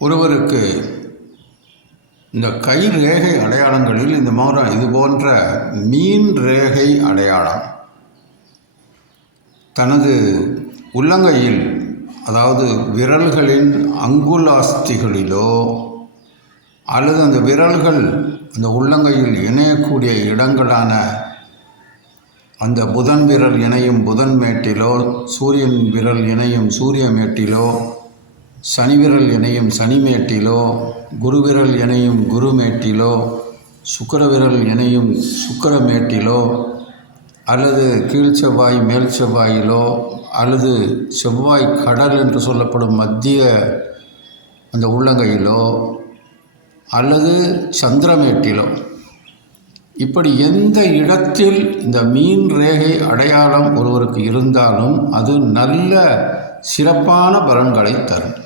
ஒருவருக்கு இந்த கை ரேகை அடையாளங்களில் இந்த மாதிரி இது போன்ற மீன் ரேகை அடையாளம் தனது உள்ளங்கையில் அதாவது விரல்களின் அங்குலாஸ்திகளிலோ அல்லது அந்த விரல்கள் அந்த உள்ளங்கையில் இணையக்கூடிய இடங்களான அந்த புதன் விரல் இணையும் புதன் மேட்டிலோ சூரியன் விரல் இணையும் சூரிய மேட்டிலோ சனிவிரல் இணையும் சனிமேட்டிலோ குருவிரல் இணையும் குருமேட்டிலோ சுக்கரவிரல் இணையும் சுக்கரமேட்டிலோ அல்லது கீழ் செவ்வாய் மேல் செவ்வாயிலோ அல்லது செவ்வாய் கடல் என்று சொல்லப்படும் மத்திய அந்த உள்ளங்கையிலோ அல்லது சந்திரமேட்டிலோ. இப்படி எந்த இடத்தில் இந்த மீன் ரேகை அடையாளம் ஒருவருக்கு இருந்தாலும் அது நல்ல சிறப்பான பலன்களை தரும்.